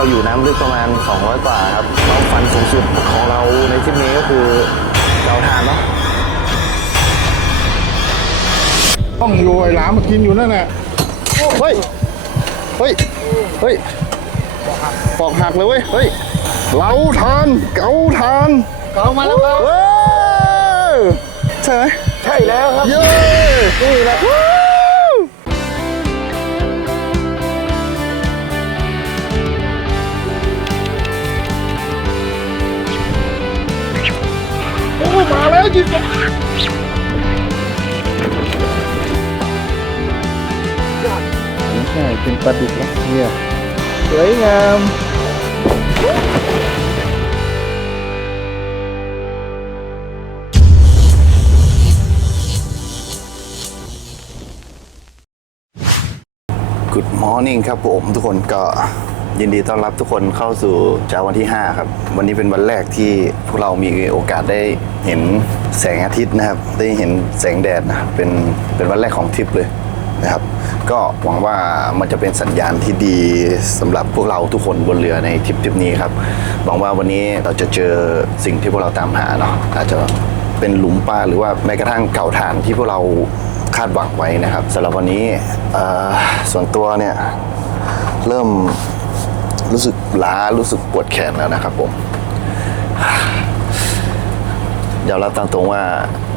เราอยู่น้ำลึกประมาณ 200 กว่าครับความฝันสูงสุดของเราในทริปนี้ก็คือเกาทานเนาะต้องอยู่ไอ้หลามมากินอยู่นั่นแหละเฮ้ย เฮ้ย เฮ้ยปอกหักเลยเว้ย เฮ้ยเหลาทาน เกาทาน เกามาแล้วครับเว้ยใช่ไหมใช่แล้วครับ เย้ นี่แหละ โอ้มาแล้วจิตไม่ใช่เป็นปลาดุกรัสเซียสวยงาม Good Morning ครับผมทุกคนก็ ยินดีต้อนรับทุกคนเข้าสู่เช้าวันที่ 5 ครับ วันนี้เป็นวันแรกที่พวกเรามีโอกาสได้เห็นแสงอาทิตย์นะครับ ได้เห็นแสงแดดนะเป็นเป็นวันแรกของทริปเลยนะครับ ก็หวังว่ามันจะเป็นสัญญาณที่ดีสำหรับพวกเราทุกคนบนเรือในทริปทริปนี้ครับหวังว่าวันนี้เราจะเจอสิ่งที่พวกเราตามหาเนาะอาจจะเป็นหลุมปลาหรือว่าแม้กระทั่งเก่าฐานที่พวกเราคาดหวังไว้นะครับสำหรับวันนี้ส่วนตัวเนี่ยเริ่ม รู้สึกล้ารู้สึกปวดแขนแล้วนะครับผมยอมรับตามตรงว่า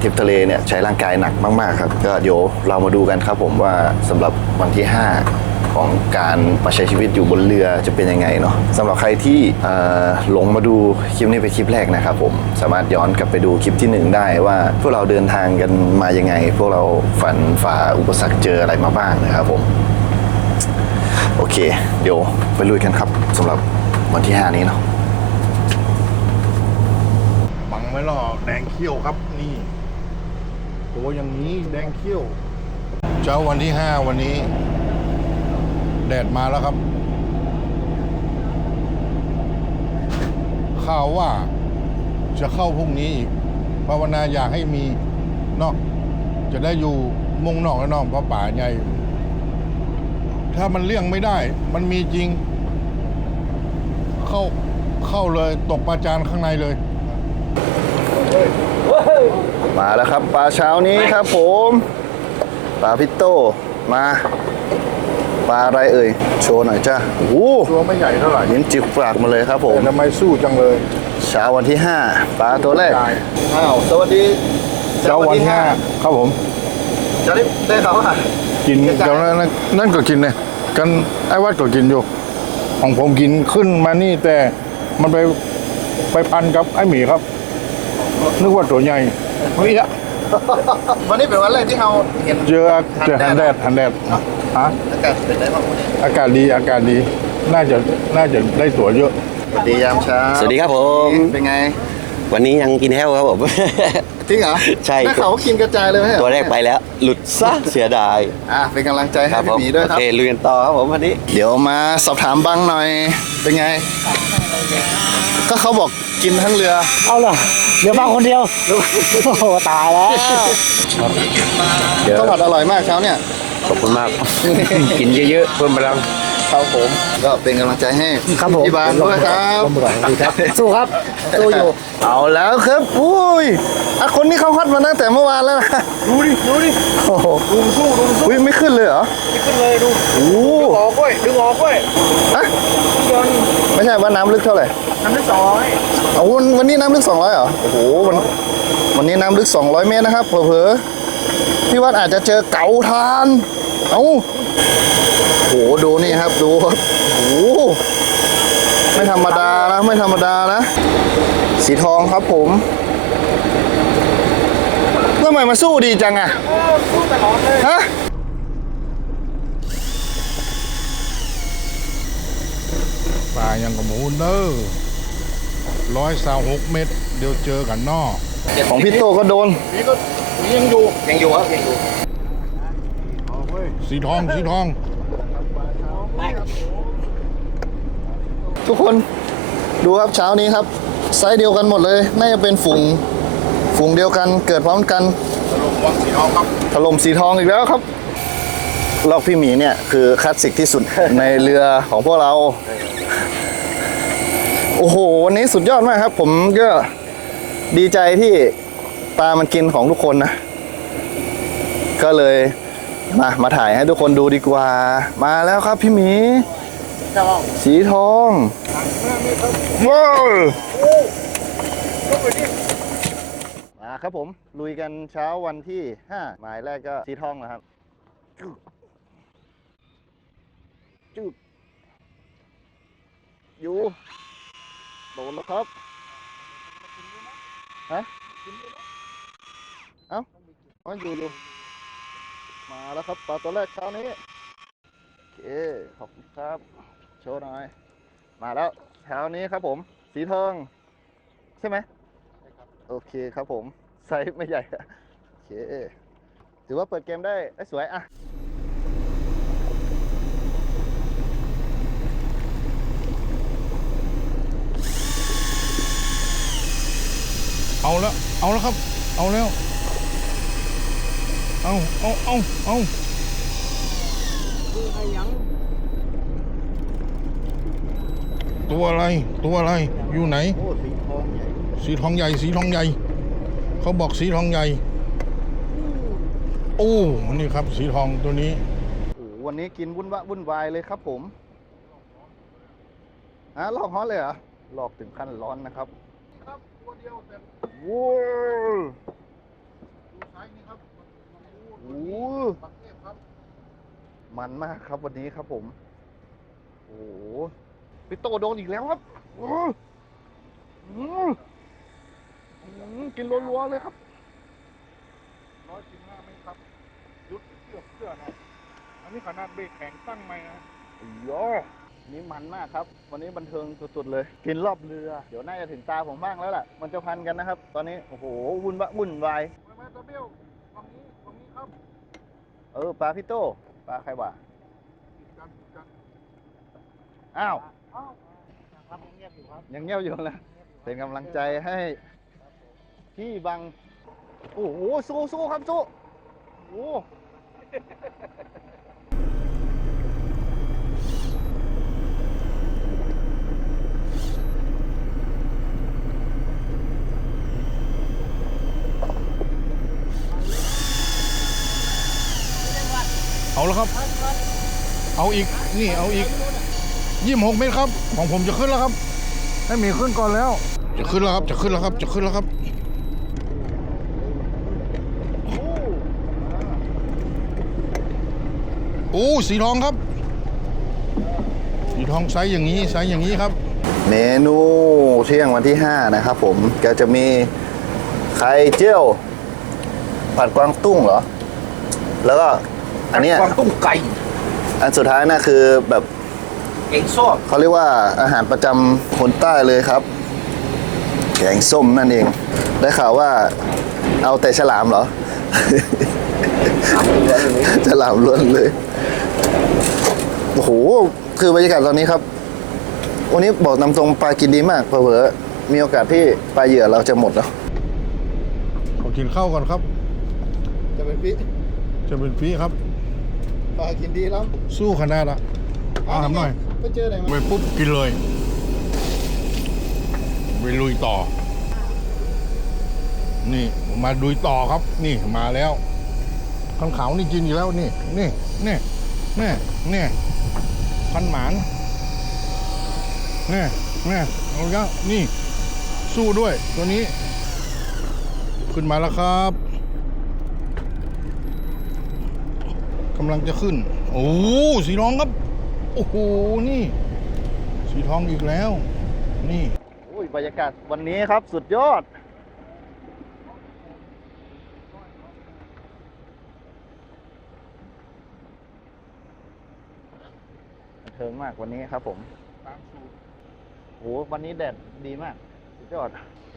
ทริปทะเลเนี่ยใช้ร่างกายหนักมาก ๆ ครับ ก็เดี๋ยวเรามาดูกันครับผมว่าสำหรับวันที่ 5 ของการมาใช้ชีวิตอยู่บนเรือจะเป็นยังไงเนาะสำหรับใครที่หลงมาดูคลิปนี้เป็นคลิปแรกนะครับผมสามารถย้อนกลับไปดูคลิปที่หนึ่งได้ว่าพวกเราเดินทางกันมายังไง พวกเราฝันฝ่าอุปสรรคเจออะไรมาบ้างนะครับผม เค เดี๋ยวไปลุยกันครับสำหรับวันที่ 5 นี้เนาะบังไม่หรอกแดงเขี้ยวครับนี่ตัวอย่างนี้แดงเขี้ยว เช้าวันที่ห้าวันนี้ แดดมาแล้วครับ ข่าวว่าจะเข้าพรุ่งนี้อีกภาวนาอยากให้มีเนอกจะได้อยู่มุ่งนอกและนอกเพราะป่าใหญ่ ถ้ามันเลี่ยงไม่ได้ มันมีจริง เข้าเข้าเลยตกปลาจานข้างในเลย มาแล้วครับปลาเช้านี้ครับผมปลาพิโต้มาปลาอะไรเอ่ยโชว์หน่อยจ้าโอ้โหตัวไม่ใหญ่เท่าไหร่ยิ้มจิกปากมาเลยครับผมแต่ทำไมสู้จังเลยเช้าวันที่ 5 ปลาตัวแรกได้อ้าวสวัสดีเช้าวันที่ห้าครับผมจะได้ได้ข่าวว่า กินกระจายเดี๋ยวนั้นนั่นก็กินเลยกันไอ้วัดก็กินอยู่ ของผมกินขึ้นมานี่แต่มันไปไปพันกับไอ้หมีครับ นึกว่าตัวใหญ่เฮ้ยอะวันนี้เป็นวันแรกที่เราเห็นเจอเจอหันแดดหันแดดฮะอากาศเป็นไงบ้างวันนี้อากาศดีอากาศดี น่าจะน่าจะได้ตั๋วเยอะสวัสดียามเช้าสวัสดีครับผม เป็นไง วันนี้ยังกินแห้วครับผมจริงเหรอใช่ ได้ข่าวว่ากินกระจายเลยไหมตัวแรกไปแล้ว หลุดซะเสียดายอะเป็นกำลังใจคให้รับผพี่มหมีด้วยโอครับ เคลุยกันต่อครับผมวันนี้ เดี๋ยวมาสอบถามบังหน่อย เป็นไง ก็เขาบอกกินทั้งเรือ เอาเหรอเดี๋ยวฟังคนเดียว โอ้โหตายแล้ว เดี๋ยวข้าวผัดอร่อยมากเช้าเนี่ย ขอบคุณมาก กินเยอะๆเพิ่มพลัง ครับผมก็เป็นกำลังใจให้ครับผมพี่บางด้วยครับ สู้ครับ สู้อยู่ เอาแล้วครับอุ้ยอะคนนี้เขาฮัดมาตั้งแต่เมื่อวานแล้วนะดูดิดูดิโอ้โหดูสู้ดูสู้อุ้ยไม่ขึ้นเลยเหรอขึ้นเลยดูโอ้โหออกเว้ยดึงออกเว้ยอะยนไม่ใช่ว่าน้ำลึกเท่าไหร่ทำได้สองร้อยเอาวันวันนี้น้ำลึก200เหรอโอ้โหวันวันนี้น้ำลึก200เมตรนะครับเผลอๆพี่วัดอาจจะเจอเก๋าทาน เอ้าโอ้โหดูนี่ครับดูครับโอ้โหไม่ธรรมดานะไม่ธรรมดานะ สีทองครับผมทำไมมาสู้ดีจังอะสู้ตลอดเลยฮะปลายังกับหมูเนอร้อยสาวหกเม็ดเดี๋ยวเจอกันนอกของพี่โตก็โดนนี่ก็ยังอยู่ยังอยู่ครับยังอยู่สีทองสีทอง ทุกคนดูครับเช้านี้ครับ ไซส์เดียวกันหมดเลย น่าจะเป็นฝูงฝูงเดียวกันเกิดพร้อมกันวังสีทองครับถล่มสีทองอีกแล้วครับลอกพี่หมีเนี่ยคือคลาสสิกที่สุดในเรือของพวกเรา โอ้โห วันนี้สุดยอดมากครับ ผมก็ดีใจที่ปลามันกินของทุกคนนะ ก็เลยมามาถ่ายให้ทุกคนดูดีกว่า มาแล้วครับพี่หมี สีทองว้าวมาครับผม ลุยกันเช้าวันที่ 5 หมายแรกก็สีทองนะครับจุ๊บจุ๊บอยู่โดนแล้วครับฮะเอ้าอ๋ออยู่ดูมาแล้วครับปลาตัวแรกเช้านี้ โอเค ขอบคุณครับ โชว์หน่อย มาแล้วเช้านี้ครับผม สีทอง ใช่ไหมโอเคครับผม ไซส์ไม่ใหญ่อะโอเค ถือว่าเปิดเกมได้ได้สวยอะเอาแล้ว เอาแล้วครับ เอาแล้ว เอา เอา เอา เอา ตัวอะไร ตัวอะไร อยู่ไหน โอ้สีทองใหญ่สีทองใหญ่ สีทองใหญ่ เขาบอกสีทองใหญ่ โอ้ นี่ครับ สีทองตัวนี้ โอ้โหวันนี้กินวุ่นวะวุ่นวายเลยครับผมอะลอกฮอตเลยเหรอ ลอกถึงขั้นร้อนนะครับครับตัวเดียวแต่ว้าวดูซ้ายนี่ครับโอ้โหปักเทพครับ มันมากครับวันนี้ครับผม โอ้ โหพี่โตโดนอีกแล้วครับโอ้โหอืมอืมกินรัวๆเลยครับร้อยสิบห้าไหมครับ ยุดเสื้อเสื้อหน่อยอันนี้ขนาดเบรกแข็งตั้งไหมนะโยนี่มันมากครับ วันนี้บันเทิงสุดๆเลย กินรอบเรือ เดี๋ยวน่าจะถึงตาผมบ้างแล้วล่ะ มันจะพันกันนะครับ ตอนนี้ โอ้โห วุ่นวะวุ่นวายมามาตะเบี้ยวตรงนี้ตรงนี้ครับ เออ ปลาพี่โต ปลาใครวะติดกั นติดกันอ้าวครับยังเงียบอยู่ครับยังเงียบอยู่นะเป็นกำลังใจให้พี่บัง โอ้โห สู้สู้ครับสู้โอ้เอาแล้วครับ เอาอีก นี่ เอาอีก ยี่สิบหกเมตรครับ ของผมจะขึ้นแล้วครับให้หมีขึ้นก่อนแล้ว จะขึ้นแล้วครับ จะขึ้นแล้วครับ จะขึ้นแล้วครับโอ้สีทองครับ สีทองไซส์อย่างนี้ไซส์อย่างนี้ครับ เมนูเที่ยงวันที่ 5 นะครับผมก็จะมีไข่เจียว ผัดกวางตุ้งเหรอ แล้วก็อันเนี้ยความตุ้งไก่ อันสุดท้ายน่ะคือแบบ เองส้มเขาเรียกว่าอาหารประจำคนใต้เลยครับ แกงส้มนั่นเอง ได้ข่าวว่าเอาแต่ฉลามเหรอ ฉลามล้วนเลย โอ้โห คือบรรยากาศตอนนี้ครับ วันนี้บอกนำตรงปลากินดีมากเผลอๆมีโอกาสที่ปลาเหยื่อเราจะหมดแล้วขอกินข้าวก่อนครับ จะเป็นพี่จะเป็นปีครับ ปลากินดีแล้ว สู้ขนาดละเอาทำหน่อย ไปเจอไหนไปปุ๊บกินเลยไปลุยต่อ นี่มาลุยต่อครับ นี่มาแล้วขันขาวนี่กินอยู่แล้วนี่นี่นี่นี่นี่พันหมานนี่นี่เอาแล้วนี่ สู้ด้วยตัวนี้ ขึ้นมาแล้วครับกำลังจะขึ้น โอ้สีทองครับ โอ้โห นี่ สีทองอีกแล้ว นี่โอ้ยบรรยากาศวันนี้ครับสุดยอด เทิงมากวันนี้ครับผมโหวันนี้แดดดีมาก สุดยอด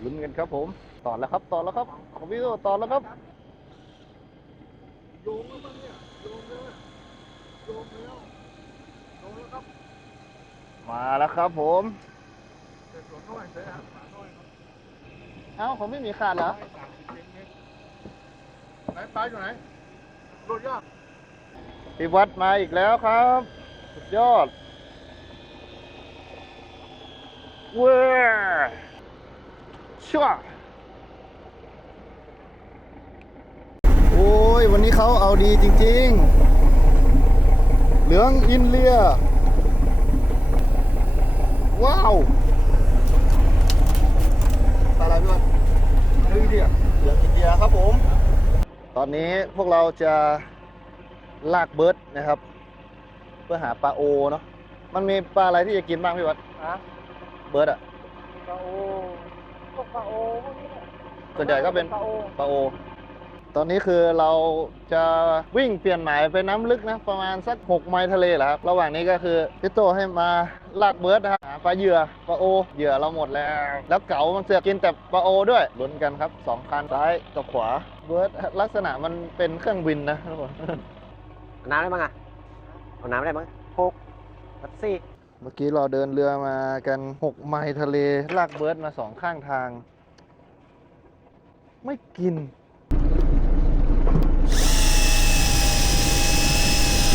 ลุ้นกันครับผม ต่อแล้วครับ ต่อแล้วครับของพี่โตต่อแล้วครับโยงแล้วมั้งเนี่ยโยงแล้วโยงแล้ว มาแล้วครับผมเด็กตัวน้อยแต่หางปลาน้อยครับเอ้าผมไม่มีขาดเหรอสามสิบเซนเมตรไหนปลาอยู่ไหนโดดยากพี่วัดมาอีกแล้วครับ สุดยอด เว้ยชั่วโอ้ย วันนี้เขาเอาดีจริง ๆ เหลืองอินเลีย ว้าวปลาอะไรพี่วันเหลืองอินเดียเหลืองอินเดียครับผม ตอนนี้พวกเราจะลากเบิร์ดนะครับ เพื่อหาปลาโอเนาะมันมีปลาอะไรที่จะกินบ้างพี่วัดฮะเบิร์ดอะปลาโอพวกปลาโอพวกนี้ส่วนใหญ่ก็เป็นปลาโอ ตอนนี้คือเราจะวิ่งเปลี่ยนหมายไปน้ำลึกนะประมาณสัก 6 ไมล์ทะเลแหละครับ ระหว่างนี้ก็คือพี่โตให้มาลากเบิร์ดนะครับหาปลาเหยื่อปลาโอเหยื่อเราหมดแล้ว แล้วเก๋ามันเสือกกินแต่ปลาโอด้วยลุ้นกันครับสองคันซ้ายกับขวาเบิร์ดลักษณะมันเป็นเครื่องบินนะทุกคนเอาน้ำได้มั้งอะเอาน้ำได้มั้งโคกลัดซี่เมื่อกี้เราเดินเรือมากัน 6 ไมล์ทะเลลากเบิร์ดมาสองข้างทาง ไม่กิน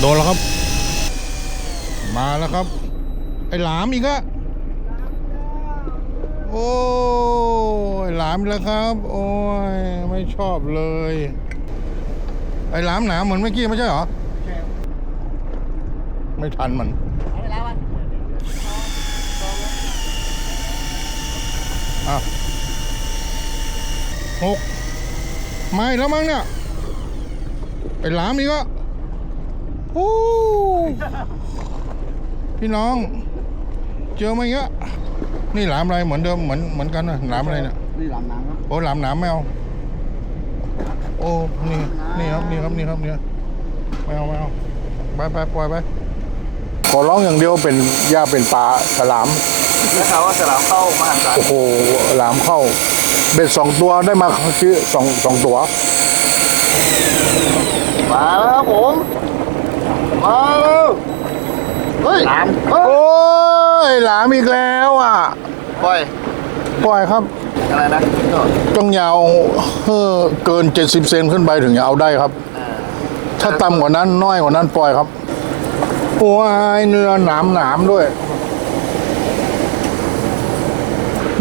โดนแล้วครับ มาแล้วครับ ไอ้หลามอีกอะโอ้ยหลามแล้วครับ โอ้ยไม่ชอบเลย ไอ้หลามหนามเหมือนเมื่อกี้ไม่ใช่เหรอ ไม่ทันมันอะหกไม่แล้วมั้งเนี่ยไอ้หลามอีกอะ โอ้พี่น้อง เจอไหมเงี้ยนี่หลามอะไรเหมือนเดิมเหมือนเหมือนกันนะหลามอะไรเนี่ยนี่ลำน้ำครับโอ้หลามหนามไม่เอาโอ้นี่นี่ครับนี่ครับนี่ครับเนี่ยไม่เอาไม่เอาไปไปปล่อยไปขอร้องอย่างเดียวเป็นย่าเป็นปลาฉลามแล้วข่าวว่าสลามเข้ามหาศาลโอ้โหหลามเข้า เบ็ดสองตัวได้มาชื่อสองสองตัว มาแล้วครับผม มาแล้วเฮ้ยลามเฮ้โอ้ยยหลามอีกแล้วอะ ปล่อย ปล่อยครับ อะไรนะต้องยาวเออเกิน 70 เซนขึ้นไปถึงจะเอาได้ครับ ถ้าต่ำกว่านั้นน้อยกว่านั้นปล่อยครับโอ้ยเนื้อหนามหนามด้วย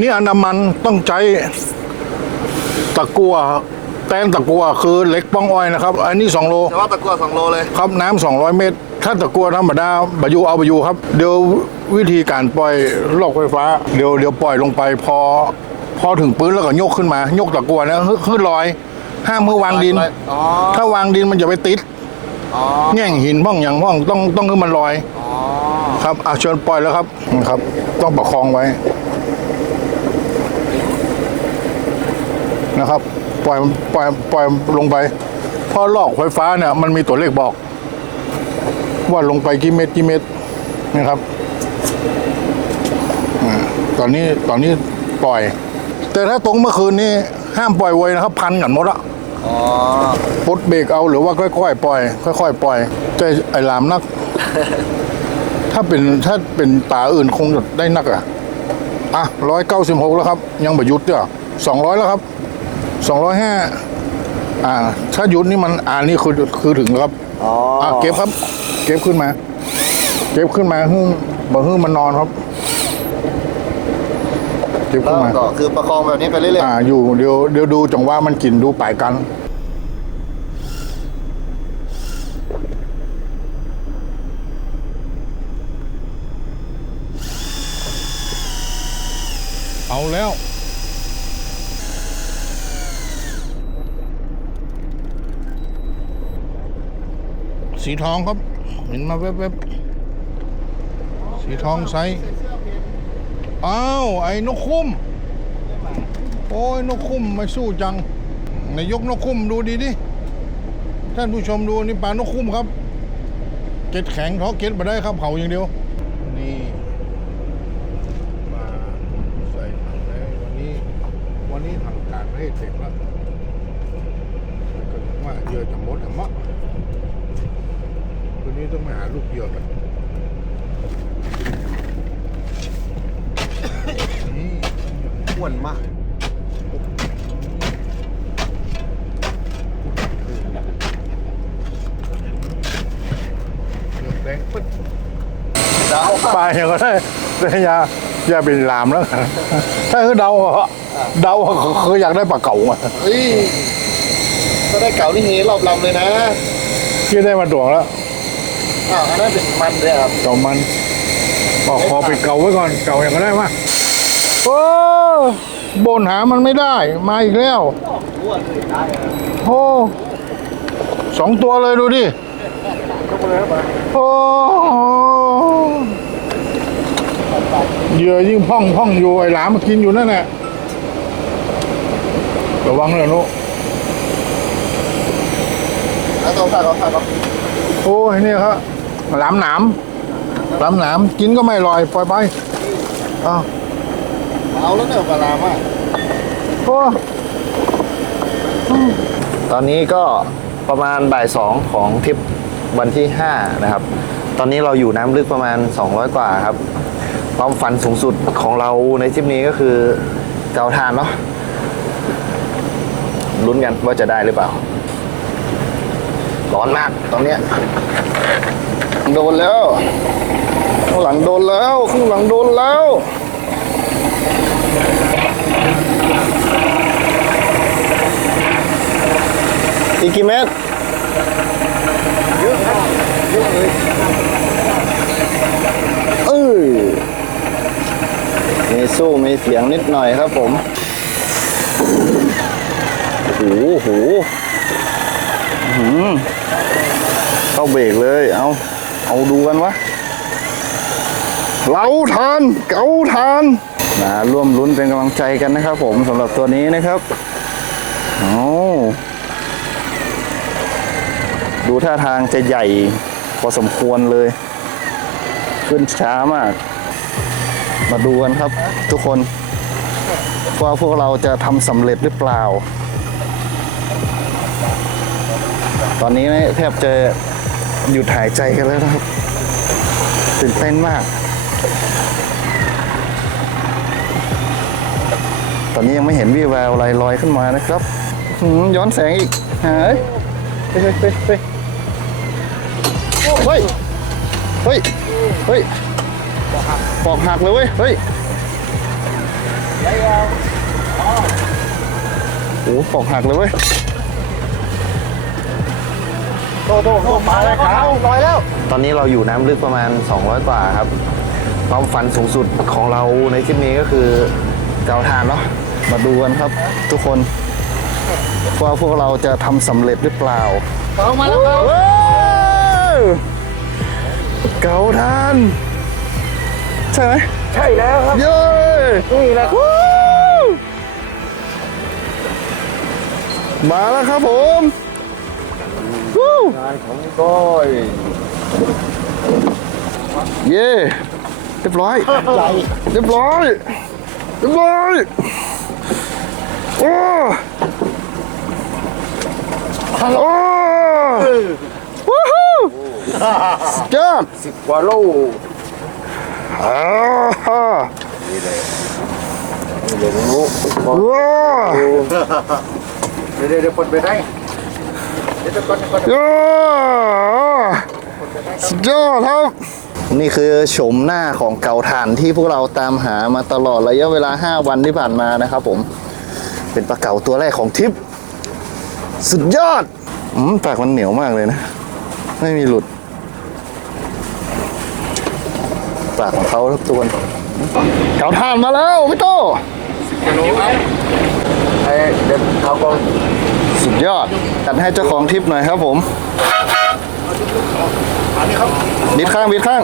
นี่อันดามันต้องใช้ตะกัว แตนตะกัวคือเหล็กป้องอ้อยนะครับ อันนี้ 2 โลแต่ว่าตะกั่วสองโลเลยครับน้ำ200 เมตร ถ้าตะกัวธรรมดาบายูเอาบายูครับ เดี๋ยววิธีการปล่อยลอกไฟฟ้า เดี๋ยวเดี๋ยวปล่อยลงไปพอ พอถึงปืนแล้วก็ยกขึ้นมายกตะกัวนะคือคือลอย ห้ามมือวางดิน อ๋อถ้าวางดินมันจะไปติดอ๋อแง่งหินพ่องอย่างพ่องต้องต้องให้มันลอย อ๋อครับอาเชิญปล่อยแล้วครับนะครับ ต้องประคองไว้นะครับ ปล่อยปล่อยปล่อยลงไปเพราะลอกไฟฟ้าเนี่ยมันมีตัวเลขบอก ว่าลงไปกี่เมตรกี่เมตรนะครับอ่าตอนนี้ตอนนี้ปล่อย แต่ถ้าตรงเมื่อคืนนี้ห้ามปล่อยไว้นะครับ พันกันหมดอะอ๋อปลดเบรกเอาหรือว่าค่อยๆปล่อย ค่อยๆปล่อยแต่ไอ้หลามนัก ถ้าเป็นถ้าเป็นป่าอื่นคงจะได้นักอะอะร้อยเก้าสิบหกแล้วครับ ยังบ่หยุดเด้อสองร้อยแล้วครับ สองร้อยห้าอ่า ถ้าหยุดนี่มันอ่านี่คือคือถึงแล้วครับอ๋ออะเก็บครับ เก็บขึ้นมา เก็บขึ้นมาฮึ่งบ่ฮึ่งมันนอนครับ เก็บแล้ขึ้วนมาก็คือประคองแบบนี้ไปเรื่อยอ่าอยู่เดี๋ยวเดี๋ยวดูจังหว่ามันกินดูปลายกัน เอาแล้ว สีทองครับ เห็นมาแวบๆสีทองไซส์อ้าวไอ้นกคุ้ม โอ้ยนกคุ้มมาสู้จังนายกนกคุ้มดูดีดิท่านผู้ชมดูนี่ปลานกคุ้มครับ เก็ดแข็งท้อเก็ดมาได้ครับเผาอย่างเดียว นี่มาใส่ถังแล้ววันนี้ วันนี้ถังการให้เสร็จแล้วก็ว่าเหยื่อจะหมดอะมะวันนี้ต้องไปหาลูกเหยื่อกันนี่ ๆ อ้วนมากเหยื่อแดงปึ๊ดดาวปลาอย่างก็ได้แต่อย่าอย่าเป็นลามแล้วถ้าคือเดาอะเดาอะคืออยากได้ปลาเก๋าอะเฮ้ยก็ได้เก่านี่เฮรอบลำเลยนะที่ได้มาดวงแล้วอ้าวอันนั้นเป็นมันเลยครับเก่ามันบอกขอไปเก่าไว้ก่อนเก่าอย่างก็ได้มาโอ้ บนหามันไม่ได้ มาอีกแล้วโอ้สองตัวเลยดูดิโอ้เหยื่อยิ่งพ่องพ่องอยู่ไอ้หลามมากินอยู่นั่นแหละระวังเลยนุแล้วต้องฝากเขาฝากเขาโอ้ยนี่ครับหลามหนามหลามหนามกินก็ไม่อร่อยปล่อยไปอ้าว เอาแล้วเนี่ยปลาลามอะโอ้ตอนนี้ก็ประมาณบ่ายสองของทริปวันที่ 5 นะครับ ตอนนี้เราอยู่น้ำลึกประมาณ 200 กว่าครับ ความฝันสูงสุดของเราในทริปนี้ก็คือเกาทานเนาะลุ้นกันว่าจะได้หรือเปล่า ร้อนมากตอนเนี้ยโดนแล้วข้างหลังโดนแล้วข้างหลังโดนแล้ว อีกกี่เมตรเยอะครับเยอะเลยเออมีสู้มีเสียงนิดหน่อยครับผมโอ้โหอื้อหือเข้าเบรกเลย เอา เอาดูกันวะเราทาน เกาทาน มาร่วมลุ้นเป็นกำลังใจกันนะครับผมสำหรับตัวนี้นะครับเอา ดูท่าทางจะใหญ่พอสมควรเลย ขึ้นช้ามาก มาดูกันครับทุกคน ว่าพวกเราจะทำสำเร็จหรือเปล่า ตอนนี้แทบจะหยุดหายใจกันแล้วนะครับ ตื่นเต้นมาก ตอนนี้ยังไม่เห็นวี่แววอะไรลอยขึ้นมานะครับ ย้อนแสงอีกหายเฮ้ยเฮ้ย เฮ้ยเฮ้ยเฮ้ย เฮ้ย เฮ้ยปอกหักเลยเว้ย เฮ้ยโอ้ปอกหักเลยเว้ยโตโตโตมาแล้วครับลอยแล้ว ตอนนี้เราอยู่น้ำลึกประมาณ 200 กว่าครับ ความฝันสูงสุดของเราในคลิปนี้ก็คือเกาทานเนาะ มาดูกันครับทุกคน ว่าพวกเราจะทำสำเร็จหรือเปล่าเก่ามาแล้วครับว้าว เกาทาน ใช่ไหมใช่แล้วครับ เย้นี่แหละวู้มาแล้วครับผมวู้งานของก้อยเย้เรียบร้อย เรียบร้อย เรียบร้อยโอ้โอ้วู้ฮู้ สุดยอดสิบกว่าโลอ่าฮะเดี๋ยวรู้ว้าเดี๋ยวเดี๋ยวคนไปได้เดี๋ยวก่อนก่อนยอดสุดยอดครับนี่คือโฉมหน้าของเก่าถ่านที่พวกเราตามหามาตลอดระยะเวลา 5 วันที่ผ่านมานะครับผม เป็นปลาเก๋าตัวแรกของทริป สุดยอดอืมปากมันเหนียวมากเลยนะ ไม่มีหลุด ปากของเขาทุกตัวเก่าถ่านมาแล้วพี่โตไอ้เดี๋ยวเขาก็สุดยอดจัดให้เจ้าของทริปหน่อยครับผมบิดข้างบิดข้าง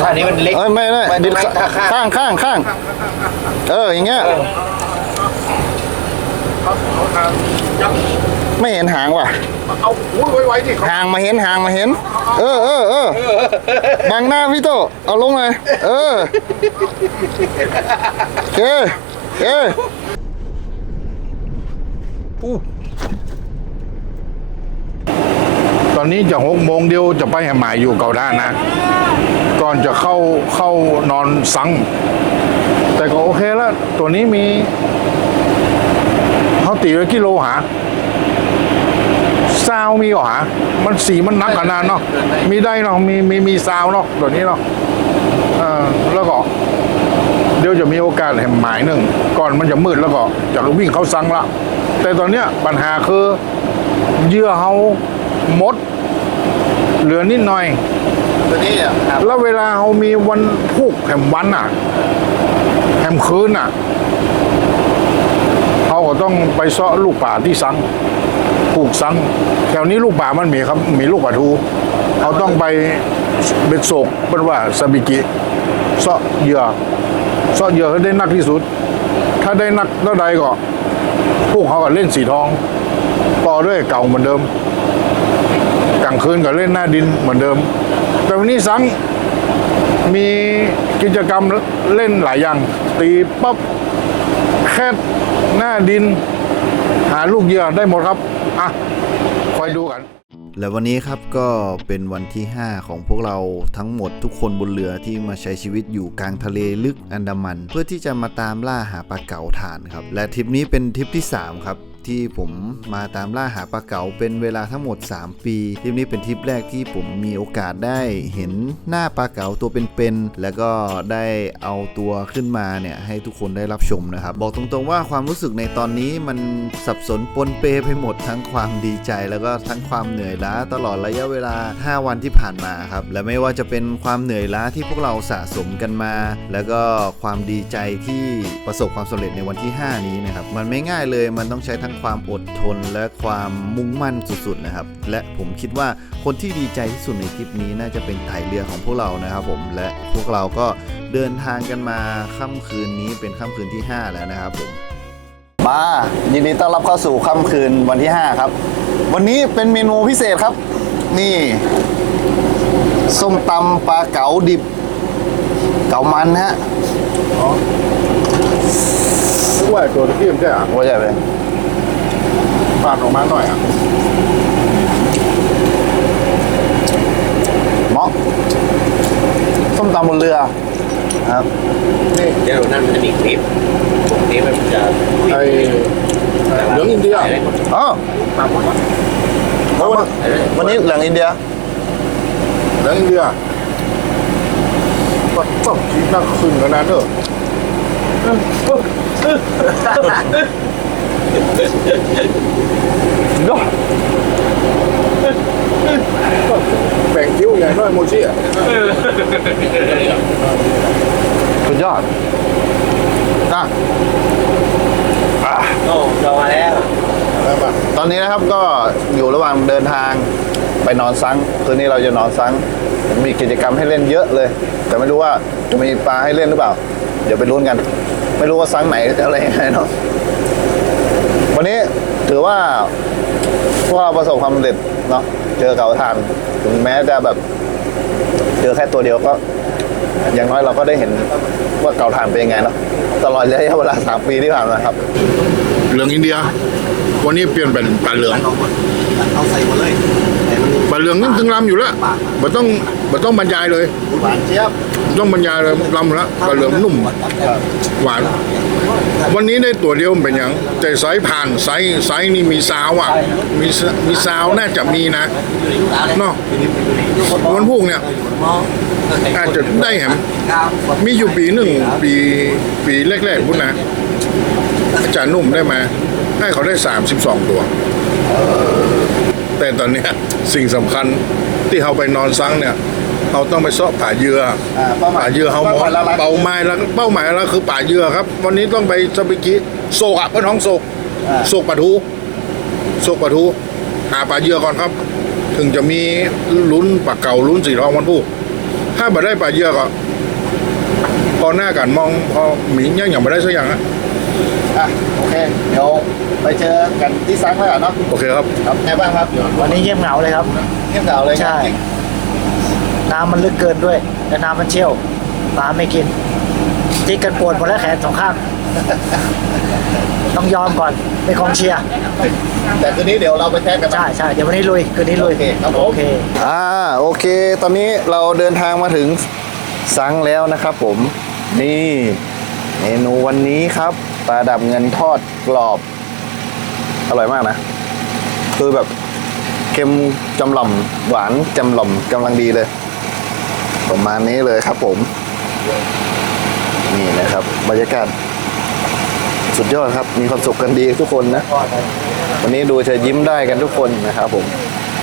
ท่านี้มันเล็กเอ้ยไม่ไม่ไม่บิดไม่ข้างข้างข้างเอออย่างเงี้ย ไม่เห็นหางว่ะ เอาอุ้ยไว้ๆที่เขาหางมาเห็นหางมาเห็น เออเออเออบังหน้าพี่โต เอาลงเลย เออโอเคโอเคตอนนี้จะหกโมงเดียวจะไปหาหมายอยู่เกาด้านนะ ก่อนจะเข้าเข้านอนสังแต่ก็โอเคแล้ว ตัวนี้มีเขาตีไว้กิโลหา ซาวมีเหรอหามันสีมันหนักขนาดเนาะมีได้เนาะมีมีมีซาวเนาะตัวนี้เนาะอ่าแล้วก็ เดี๋ยวจะมีโอกาสแห่งหมายหนึ่งก่อนมันจะมืดแล้วก็จะวิ่งเข้าซังละแต่ตอนเนี้ยปัญหาคือเหยื่อเฮาหมด เหลือนิดหน่อยตัวนี้อะครับแล้วเวลาเขามีวันพุกแห่มวันอะแห่มคืนอะเขาก็ต้องไปเซาะลูกป่าที่สัง ผูกสังแถวนี้ลูกป่ามันมีครับมีลูกป่าทูเขาต้องไปเบ็ดโศกเป็นว่าสบิกิเซาะเหยื่อเซาะเหยื่อให้ได้นักที่สุด ถ้าได้นักเท่าใดก็พวกเขาก็เล่นสีทอง ต่อด้วยเก่าเหมือนเดิมกลางคืนก็เล่นหน้าดินเหมือนเดิม แต่วันนี้สังมีกิจกรรมเล่นหลายอย่าง ตีป๊อปแคทหน้าดิน หาลูกเหยื่อได้หมดครับ อะคอยดูกัน และวันนี้ครับก็เป็นวันที่ 5 ของพวกเราทั้งหมดทุกคนบนเรือที่มาใช้ชีวิตอยู่กลางทะเลลึกอันดามัน เพื่อที่จะมาตามล่าหาปลาเก๋าฐานครับ และทริปนี้เป็นทริปที่ 3 ครับ ที่ผมมาตามล่าหาปลาเก๋าเป็นเวลาทั้งหมด 3 ปีทริปนี้เป็นทริปแรกที่ผมมีโอกาสได้เห็นหน้าปลาเก๋าตัวเป็นๆแล้วก็ได้เอาตัวขึ้นมาเนี่ยให้ทุกคนได้รับชมนะครับ บอกตรงๆว่าความรู้สึกในตอนนี้มันสับสนปนเปไปหมดทั้งความดีใจ แล้วก็ทั้งความเหนื่อยล้าตลอดระยะเวลา 5 วันที่ผ่านมาครับและไม่ว่าจะเป็นความเหนื่อยล้าที่พวกเราสะสมกันมา แล้วก็ความดีใจที่ประสบความสำเร็จในวันที่ 5 นี้นะครับมันไม่ง่ายเลยมันต้องใช้ทั้งความอดทนและความมุ่งมั่นสุดๆนะครับ และผมคิดว่าคนที่ดีใจที่สุดในทริปนี้น่าจะเป็นไถ่เรือของพวกเรานะครับผมและพวกเราก็เดินทางกันมาค่ำคืนนี้เป็นค่ำคืนที่ 5 แล้วนะครับผมมายินดีต้อนรับเข้าสู่ค่ำคืนวันที่ 5 ครับ วันนี้เป็นเมนูพิเศษครับ นี่ส้มตำปลาเก๋าดิบ เก๋ามันฮะว่าตัวตะกี้มัน ได้อะว่าใช่ไหมาดออกมาหน่อยอะเหมาะส้มตำบนเรือครับนี่เดี๋ยวนั่นมันจะมีคลิปคลิปมันจะไอเหลืองอินเดียอ๋อมาหมดแล้ววันวันนี้เหลืองอินเดียเหลืองอินเดียก็ต้องคิดนักขึ้นกันนะเนอ เนาะแบ่งคิ้วใหญ่น้อยโมชิอะสุดยอดอะโอ้รอมาแล้วแล้วมาตอนนี้นะครับก็อยู่ระหว่างเดินทางไปนอนซังคืนนี้เราจะนอนซังมีกิจกรรมให้เล่นเยอะเลย แต่ไม่รู้ว่าจะมีปลาให้เล่นหรือเปล่า เดี๋ยวไปลุ้นกัน ไม่รู้ว่าซังไหนอะไรยังไงเนาะ วันนี้ถือว่าพวกเราประสบความสำเร็จเนาะเจอเก่าทานถึงแม้จะแบบ เจอแค่ตัวเดียวก็ อย่างน้อยเราก็ได้เห็นว่าเก่าทานเป็นยังไงเนาะตลอดระยะเวลาสามปีที่ผ่านมาครับ เหลืองอินเดีย วันนี้เปลี่ยนเป็นปลาเหลืองเอาใส่หมดเลยแต่มันปลาเหลืองนั่นถึงลำอยู่แล้วมันต้องมันต้องบรรยายเลยหวานเจี๊ยบ ต้องบรรยายเลยลำแล้วปลาเหลืองนุ่ม หวาน วันนี้ได้ตัวเดียวมันเป็นอย่างแต่ไซส์ผ่านไซส์ไซส์นี่มีซาวอะ มีซมีซาวน่าจะมีนะเนาะวันพวกเนี่ยอาจจะได้แหมมีอยู่ปีหนึ่งปีปีแรกๆพุ่นนะอาจารย์นุ่มได้มาให้เขาได้ 32 ตัว แต่ตอนเนี้ยสิ่งสำคัญที่เขาไปนอนซังเนี่ย เขาต้องไปเซาะป่าเหยื่ออ่าเป้าหมายป่าเหยื่อเขาหมเป้าหมายหลักๆเป้าหมายแล้วเป้าหมายแล้วคือป่าเหยื่อครับ วันนี้ต้องไปสปิกิโศกอะเป็นห้องโศกโศกปลาทูโศกปลาทูหาป่าเหยื่อก่อนครับ ถึงจะมีลุ้นปลาเก่าลุ้นสีทองวันพูกถ้าไม่ได้ป่าเหยื่อก็พอหน้ากันมองพอหมีเนี่ยอย่างไม่ได้สักอย่างอะอะโอเค เดี๋ยวไปเจอกันที่ซังแล้วกันเนาะโอเคครับ ครับไงบ้างครับวันนี้เงียบเหงาเลยครับ เงียบเหงาเลยใช่ น้ำมันลึกเกินด้วย และน้ำมันเชี่ยวปลาไม่กินจิกกันปวดหมดแล้วแขนสองข้าง ต้องยอมก่อนเป็นกองเชียร์แต่คืนนี้เดี๋ยวเราไปแท็กกันนะใช่ใช่เดี๋ยววันนี้ลุยคืนนี้ลุยโอเคครับผมโอเคอ่าโอเค ตอนนี้เราเดินทางมาถึงซังแล้วนะครับ ผมนี่เมนูวันนี้ครับปลาดับเงินทอดกรอบ อร่อยมากนะ คือแบบเค็มจำหล่ำหวานจำหล่ำกำลังดีเลย ประมาณนี้เลยครับผม นี่นะครับ บรรยากาศสุดยอดครับ มีความสุขกันดีทุกคนนะ วันนี้ดูจะยิ้มได้กันทุกคนนะครับผม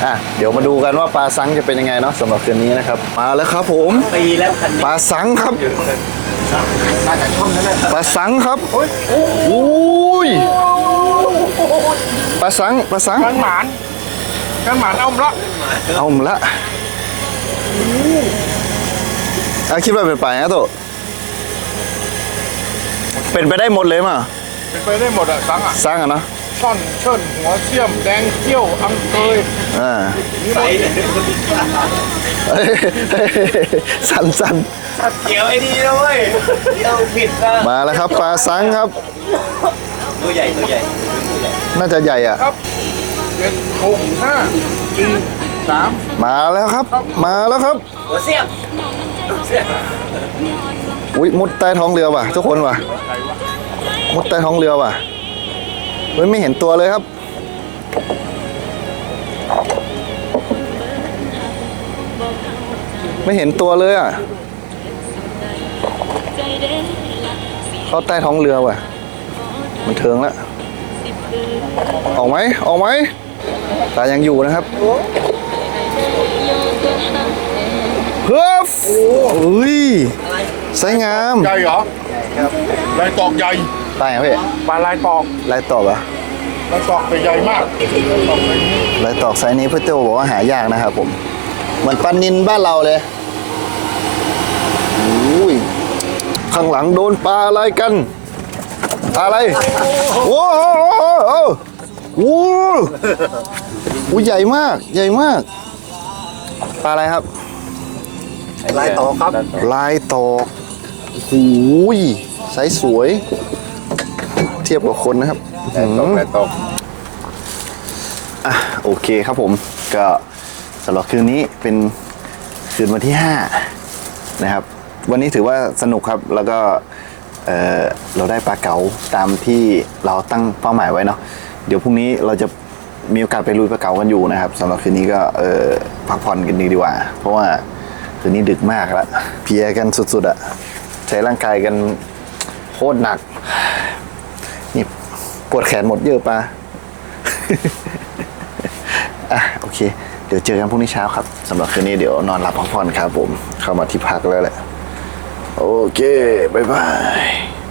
อะเดี๋ยวมาดูกันว่าปลาซังจะเป็นยังไงเนาะสำหรับคืนนี้นะครับ มาแล้วครับผมปีแล้วคันนี้ปลาสังครับมาจากช่องนั้นนะปลาสังครับโอ้ยปลาสังปลาสังกันหมานกันหมานเอาละเอามาละ อาคิดว่าเป็นปลาไงโตะเป็นไปได้หมดเลยมั้งเป็นไปได้หมดอะสังอะสังอะเนาะช่อนเชิญหัวเชี่ยมแดงเขี้ยวอังเกยอ่าใส่เนี่ยเฮ้ยสันสันเกี่ยวไอ้นี่นะเว้ยเกี่ยวผิดนะมาแล้วครับปลาสังครับ ตัวใหญ่ตัวใหญ่น่าจะใหญ่อะ ครับเจ็ดหกห้าสี่สามมาแล้วครับ มาแล้วครับหัวเสียบเสียบ อุ้ยมุดใต้ท้องเรือว่ะทุกคนว่ะ มุดใต้ท้องเรือว่ะเฮ้ยไม่เห็นตัวเลยครับ ไม่เห็นตัวเลยอะเข้าใต้ท้องเรือว่ะ มันเทิงล้วออกไหมออกไหมตายังอยู่นะครับ ฮ้ยอุ้ยไซส์งามใหญ่เหรอลายตอกใหญ่ตายเหรอพี่ปลาลายตอกลายตอบเหรอะลายตอกแต่ใหญ่มากตอกใหญ่นี้ลายตอกไซส์นี้พี่โตบอกว่าหายากนะครับผม เหมือนปันนินบ้านเราเลยอุ้ยข้างหลังโดนปลาอะไรกันปลาอะไรโอ้โหโอ้โหโอ้โหอุ้ยใหญ่มาก ใหญ่มาก ปลาอะไรครับ ลายต่อครับ ลายตอกหูยไซส์สวย เทียบกับคนนะครับลายตอกลายตอกอะโอเคครับผมก็สำหรับคืนนี้เป็นคืนวันที่ 5 นะครับ วันนี้ถือว่าสนุกครับแล้วก็เอ่อเราได้ปลาเก๋าตามที่เราตั้งเป้าหมายไว้เนาะเดี๋ยวพรุ่งนี้เราจะมีโอกาสไปลุยปลาเก๋ากันอยู่นะครับสำหรับคืนนี้ก็เออพักผ่อนกันดีดีกว่า เพราะว่า คืนนี้ดึกมากแล้วเพียกันสุดๆอะใช้ร่างกายกันโคตรหนัก นี่ปวดแขนหมดเยอะปะอะโอเค เดี๋ยวเจอกันพรุ่งนี้เช้าครับสำหรับคืนนี้เดี๋ยวนอนหลับพักผ่อนครับผม เข้ามาที่พักแล้วแหละ โอเค บ๊ายบาย